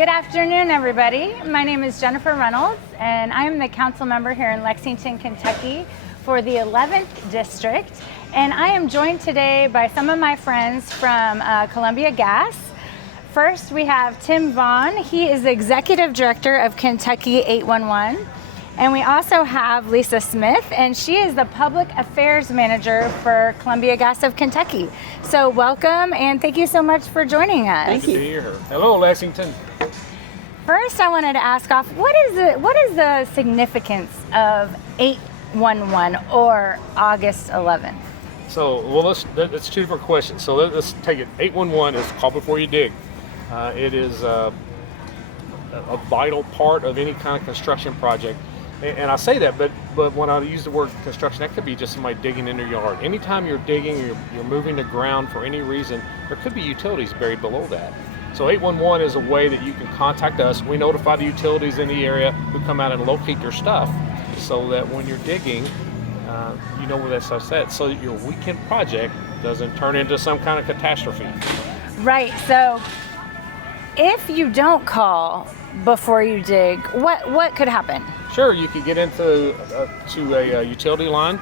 Good afternoon, everybody. My name is Jennifer Reynolds, and I'm the council member here in Lexington, Kentucky for the 11th District. And I am joined today by some of my friends from Columbia Gas. First, we have Tim Vaughn. He is the Executive Director of Kentucky 811. And we also have Lisa Smith, and she is the Public Affairs Manager for Columbia Gas of Kentucky. So welcome, and thank you so much for joining us. Thank you. Good to be here. Hello, Lexington. First, I wanted to ask off, what is the significance of 811 or August 11th? So, well, that's two different questions. So let's take it. 811 is call before you dig. It is a vital part of any kind of construction project. And I say that, but when I use the word construction, that could be just somebody digging in their yard. Anytime you're digging, you're moving the ground for any reason, there could be utilities buried below that. So 811 is a way that you can contact us. We notify the utilities in the area who come out and locate your stuff so that when you're digging, you know where that stuff's at, so that your weekend project doesn't turn into some kind of catastrophe. Right, so if you don't call before you dig, what could happen? Sure, you could get into a utility line.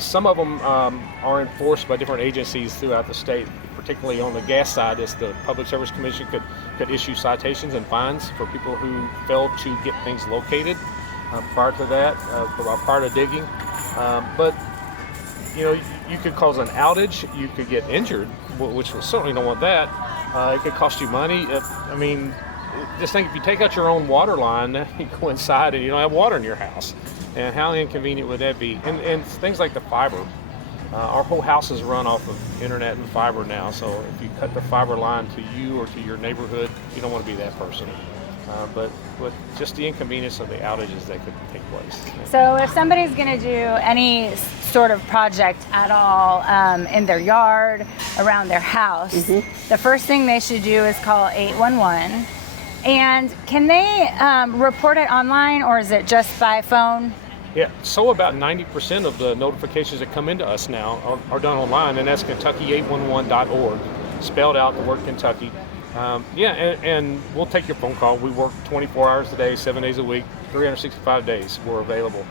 Some of them are enforced by different agencies throughout the state. Particularly on the gas side, is the Public Service Commission could issue citations and fines for people who failed to get things located prior to that, prior to digging. But you know, you could cause an outage. You could get injured, which we certainly don't want that. It could cost you money. I mean, just think if you take out your own water line, you go inside and you don't have water in your house, and how inconvenient would that be? And things like the fiber. Our whole house is run off of internet and fiber now, so if you cut the fiber line to you or to your neighborhood, you don't want to be that person. But just the inconvenience of the outages that could take place. So if somebody's going to do any sort of project at all in their yard, around their house, the first thing they should do is call 811. And can they report it online, or is it just by phone? Yeah, so about 90% of the notifications that come into us now are done online, and that's Kentucky811.org, spelled out the word Kentucky. And we'll take your phone call. We work 24 hours a day, 7 days a week, 365 days we're available.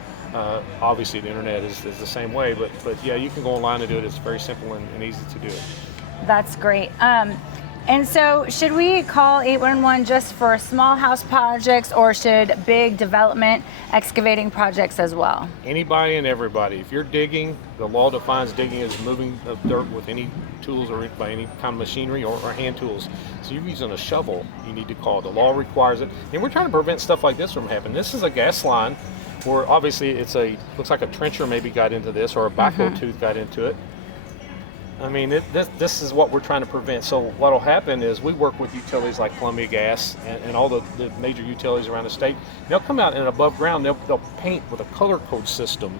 Obviously, the internet is the same way, but yeah, you can go online and do it. It's very simple and easy to do it. That's great. And so should we call 811 just for small house projects, or should big development excavating projects as well? Anybody and everybody. If you're digging, the law defines digging as moving of dirt with any tools or by any kind of machinery or hand tools. So you're using a shovel, you need to call. The law requires it. And we're trying to prevent stuff like this from happening. This is a gas line where obviously looks like a trencher maybe got into this, or a backhoe tooth got into it. I mean, this is what we're trying to prevent. So what will happen is we work with utilities like Columbia Gas and all the major utilities around the state. They'll come out and above ground, they'll paint with a color code system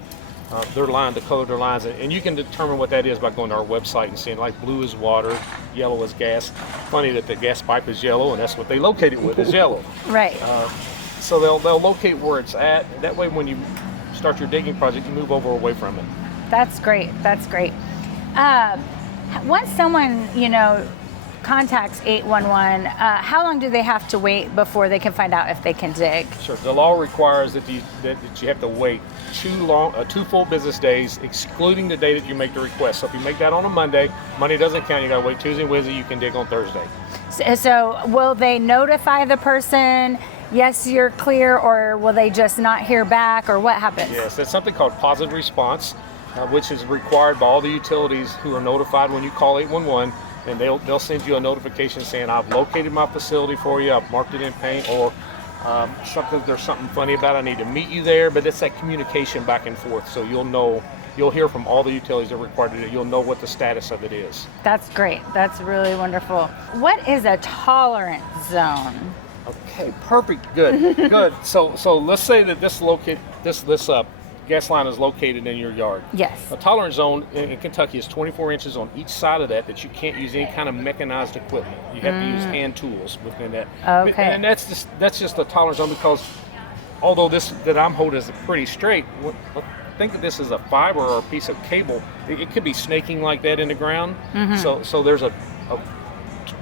their line to color their lines. And you can determine what that is by going to our website and seeing, like, blue is water, yellow is gas. Funny that the gas pipe is yellow, and that's what they locate it with, is yellow. Right. So they'll locate where it's at. That way when you start your digging project, you move away from it. That's great. That's great. Once someone, contacts 811, how long do they have to wait before they can find out if they can dig? Sure. The law requires that you have to wait two full business days, excluding the day that you make the request. So if you make that on a Monday doesn't count. You got to wait Tuesday, Wednesday. You can dig on Thursday. So will they notify the person, yes, you're clear, or will they just not hear back, or what happens? Yes, that's something called positive response, which is required by all the utilities who are notified when you call 811, and they'll send you a notification saying, I've located my facility for you, I've marked it in paint, or there's something funny about it, I need to meet you there. But it's that communication back and forth, so you'll hear from all the utilities that are required to do it. You'll know what the status of it is. That's great. That's really wonderful. What is a tolerance zone? Okay, perfect, good, good. So let's say that this gas line is located in your yard. Yes. A tolerance zone in Kentucky is 24 inches on each side of that you can't use any kind of mechanized equipment. You have to use hand tools within that. Okay. And that's just a tolerance zone, because although this that I'm holding is pretty straight, think of this as a fiber or a piece of cable. It could be snaking like that in the ground. So there's a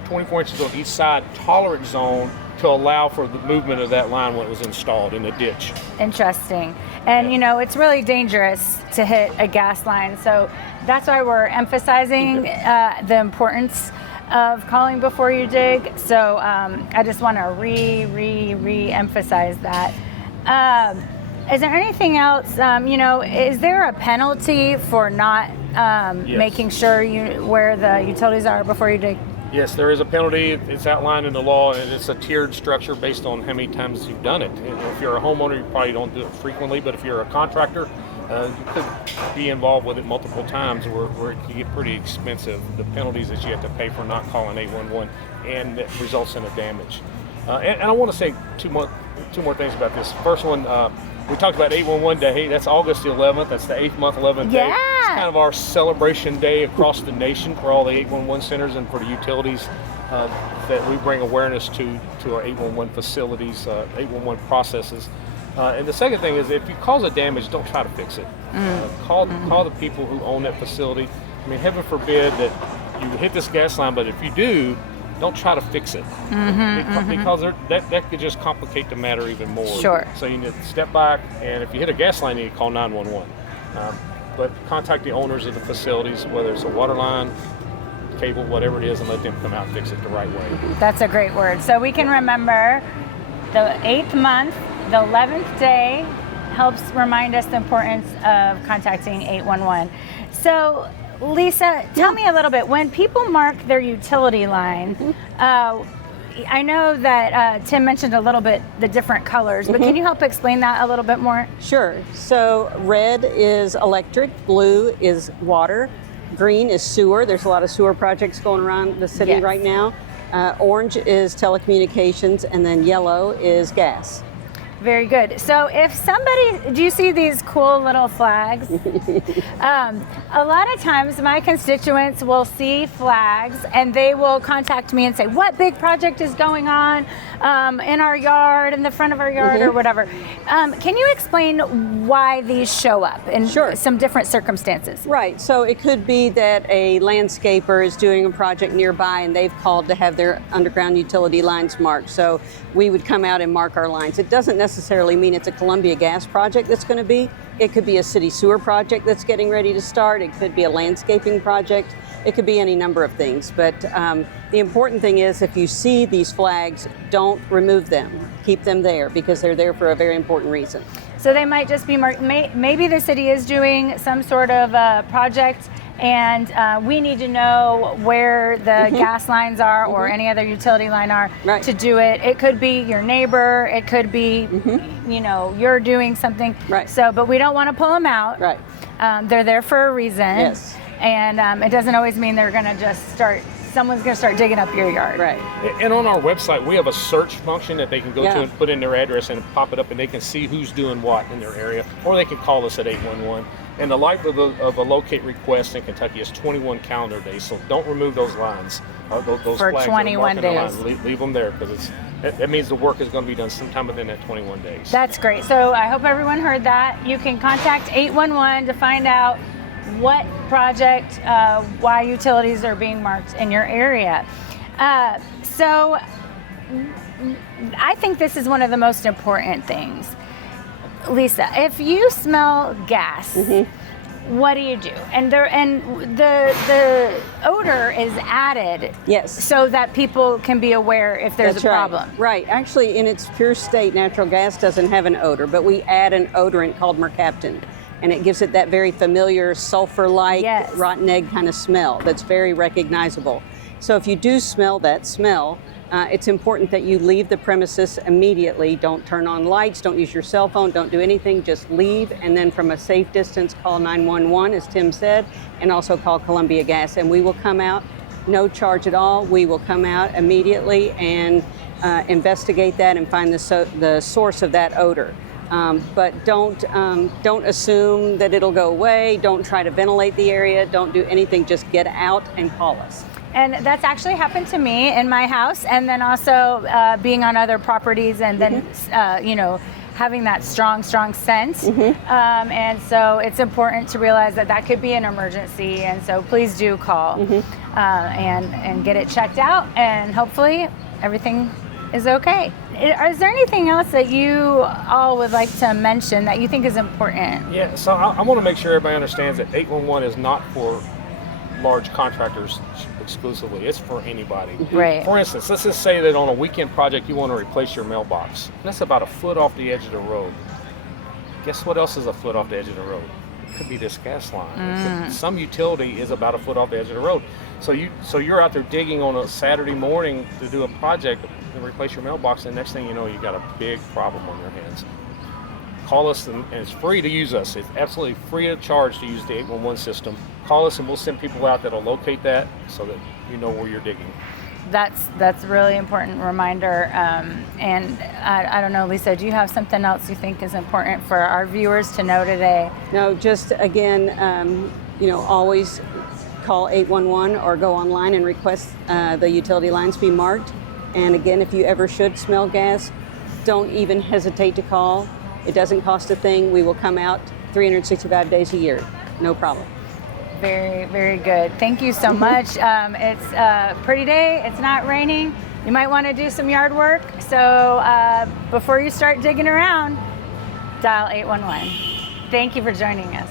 24 inches on each side tolerance zone to allow for the movement of that line when it was installed in the ditch. Interesting. And you know, it's really dangerous to hit a gas line. So that's why we're emphasizing the importance of calling before you dig. So I just want to re-emphasize that. Is there anything else, you know, is there a penalty for not Yes. making sure where the utilities are before you dig? Yes, there is a penalty. It's outlined in the law, and it's a tiered structure based on how many times you've done it. If you're a homeowner, you probably don't do it frequently, but if you're a contractor, you could be involved with it multiple times where it can get pretty expensive, the penalties that you have to pay for not calling 811, and it results in a damage. And I want to say two more things about this. First one, we talked about 811 Day. That's August the 11th. That's the 8th month, 11th day. It's kind of our celebration day across the nation for all the 811 centers and for the utilities that we bring awareness to our 811 facilities, 811 processes. And the second thing is, if you cause a damage, don't try to fix it. Call the people who own that facility. I mean, heaven forbid that you hit this gas line, but if you do, don't try to fix it, because that could just complicate the matter even more. Sure. So you need to step back, and if you hit a gas line, you need to call 911. But contact the owners of the facilities, whether it's a water line, cable, whatever it is, and let them come out and fix it the right way. That's a great word. So we can remember the 8th month, the 11th day helps remind us the importance of contacting 811. So Lisa, tell me a little bit, when people mark their utility line, I know that Tim mentioned a little bit the different colors, but can you help explain that a little bit more? Sure. So red is electric, blue is water, green is sewer. There's a lot of sewer projects going around the city right now. Orange is telecommunications, and then yellow is gas. Very good. So if somebody, do you see these cool little flags? A lot of times my constituents will see flags and they will contact me and say, what big project is going on in our yard, in the front of our yard, or whatever. Can you explain why these show up in some different circumstances? Right. So it could be that a landscaper is doing a project nearby and they've called to have their underground utility lines marked. So we would come out and mark our lines. It doesn't necessarily mean it's a Columbia Gas project that's going to be. It could be a city sewer project that's getting ready to start. It could be a landscaping project. It could be any number of things. But the important thing is, if you see these flags, don't remove them. Keep them there, because they're there for a very important reason. So they might just be marked. Maybe the city is doing some sort of project, and we need to know where the gas lines are or any other utility line are to do it. It could be your neighbor. It could be, you know, you're doing something. Right. So, but we don't want to pull them out. Right. They're there for a reason. Yes. And it doesn't always mean they're going to just start. Someone's going to start digging up your yard. Right. And on our website, we have a search function that they can go to and put in their address and pop it up, and they can see who's doing what in their area, or they can call us at 811. And the life of a locate request in Kentucky is 21 calendar days, so don't remove those lines. Those For flags 21 days. Leave them there, because that means the work is going to be done sometime within that 21 days. That's great. So I hope everyone heard that. You can contact 811 to find out what project, why utilities are being marked in your area. So I think this is one of the most important things. Lisa, if you smell gas, what do you do? And the odor is added, so that people can be aware if there's a problem. Right. Actually, in its pure state, natural gas doesn't have an odor, but we add an odorant called mercaptan, and it gives it that very familiar sulfur-like rotten egg kind of smell that's very recognizable. So if you do smell that smell, it's important that you leave the premises immediately. Don't turn on lights, don't use your cell phone, don't do anything, just leave, and then from a safe distance call 911, as Tim said, and also call Columbia Gas, and we will come out, no charge at all. We will come out immediately and investigate that and find the source of that odor. But don't assume that it'll go away. Don't try to ventilate the area. Don't do anything. Just get out and call us. And that's actually happened to me in my house, and then also being on other properties, and then you know, having that strong scent. And so it's important to realize that could be an emergency, and so please do call and get it checked out, and hopefully everything is okay. Is there anything else that you all would like to mention that you think is important? Yeah, so I want to make sure everybody understands that 811 is not for large contractors exclusively. It's for anybody. Right. For instance, let's just say that on a weekend project you want to replace your mailbox. That's about a foot off the edge of the road. Guess what else is a foot off the edge of the road? It could be this gas line. Some utility is about a foot off the edge of the road. So you're out there digging on a Saturday morning to do a project to replace your mailbox, and next thing you know, you got a big problem on your hands. Call us, and it's free to use us. It's absolutely free of charge to use the 811 system. Call us, and we'll send people out that'll locate that so that you know where you're digging. That's a really important reminder. And I don't know, Lisa, do you have something else you think is important for our viewers to know today? No, just again, always call 811 or go online and request the utility lines be marked. And again, if you ever should smell gas, don't even hesitate to call. It doesn't cost a thing. We will come out 365 days a year. No problem. Very, very good. Thank you so much. It's a pretty day. It's not raining. You might want to do some yard work. So before you start digging around, dial 811. Thank you for joining us.